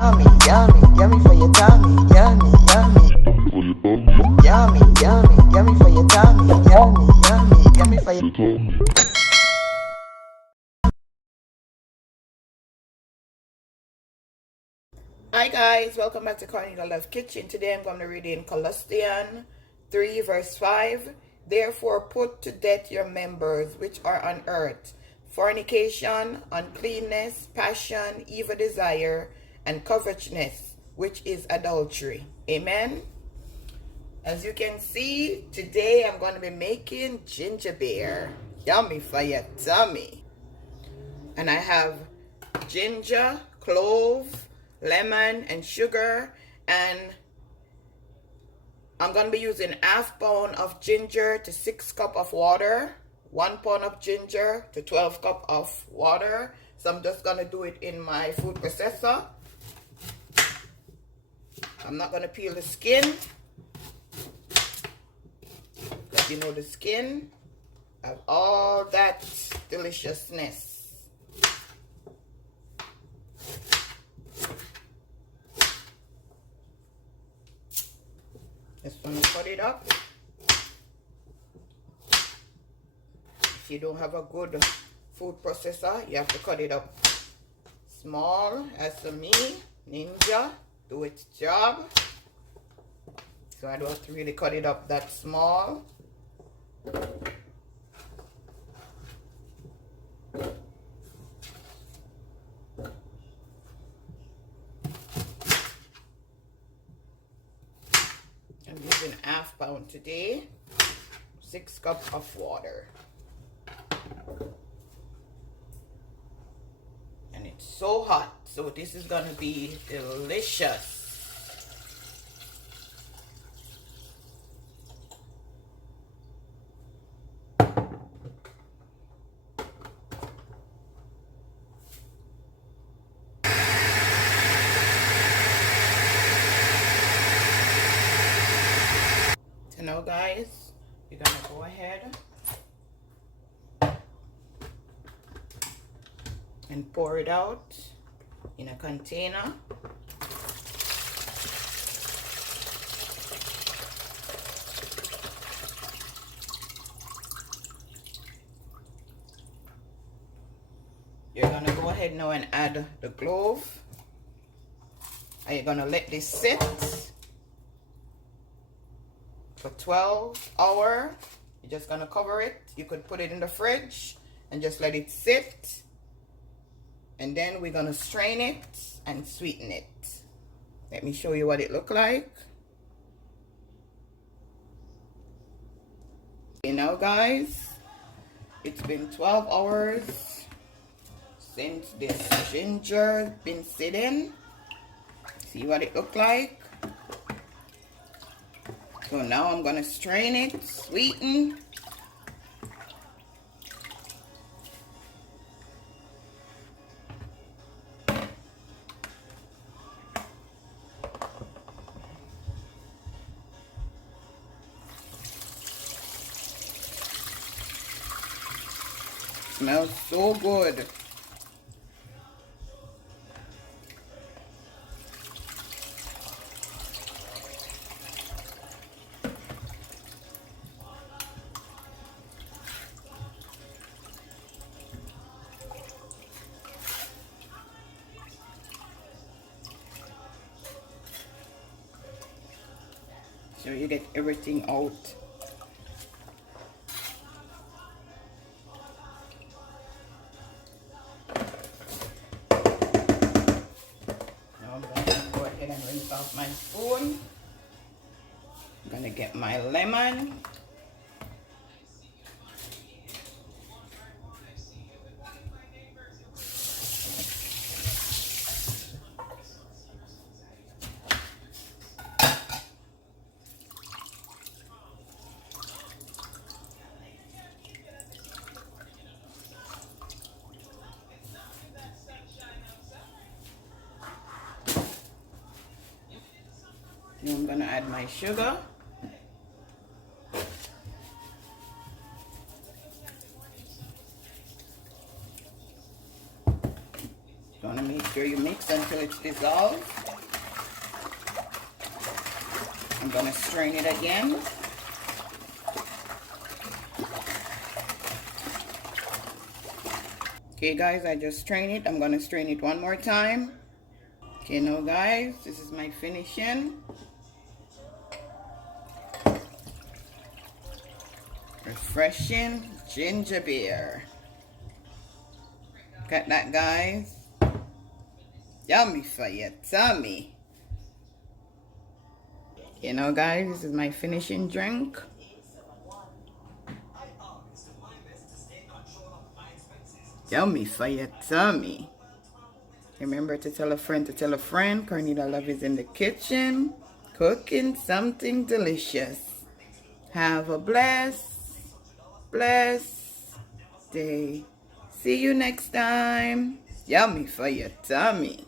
Yummy, yummy, yummy for your tummy. Yummy, yummy. Yummy, yummy, yummy for your tummy. Yummy, yummy, yummy for your tummy. Hi guys, welcome back to Cornelialove Kitchen. Today I'm going to read in Colossians 3 verse 5. Therefore put to death your members which are on earth, fornication, uncleanness, passion, evil desire, and covetousness, which is adultery. Amen. As you can see, today I'm going to be making ginger beer. Yummy for your tummy. And I have ginger, clove, lemon, and sugar. And I'm going to be using half pound of ginger to 6 cup of water. 1 pound of ginger to 12 cup of water. So I'm just going to do it in my food processor. I'm not going to peel the skin. Because you know the skin have all that deliciousness. Just want to cut it up. If you don't have a good food processor, you have to cut it up small. As for me, Ninja do its job. So I don't have to really cut it up that small. I'm using half pound today, 6 cups of water. And it's so hot, so this is gonna be delicious. So now guys, you're gonna go ahead and pour it out in a container. You're gonna go ahead now and add the clove. And you're gonna let this sit for 12 hours. You're just gonna cover it. You could put it in the fridge and just let it sit. And then we're gonna strain it and sweeten it. Let me show you what it look like. Okay, now guys, it's been 12 hours since this ginger been sitting. See what it look like. So now I'm gonna strain it, sweeten. Smells so good. So you get everything out. Now I'm going to go ahead and rinse off my spoon. I'm going to get my lemon. Now I'm going to add my sugar. Gonna make sure you mix until it's dissolved. I'm gonna strain it again. Okay guys, I just strained it. I'm gonna strain it one more time. Okay, now guys, this is my finishing. Refreshing ginger beer. Got that, guys? Yummy for your tummy. You know, guys, this is my finishing drink. Yummy for your tummy. Remember to tell a friend to tell a friend. Cornelialove is in the kitchen cooking something delicious. Have a blessed day. See you next time. Yummy for your tummy.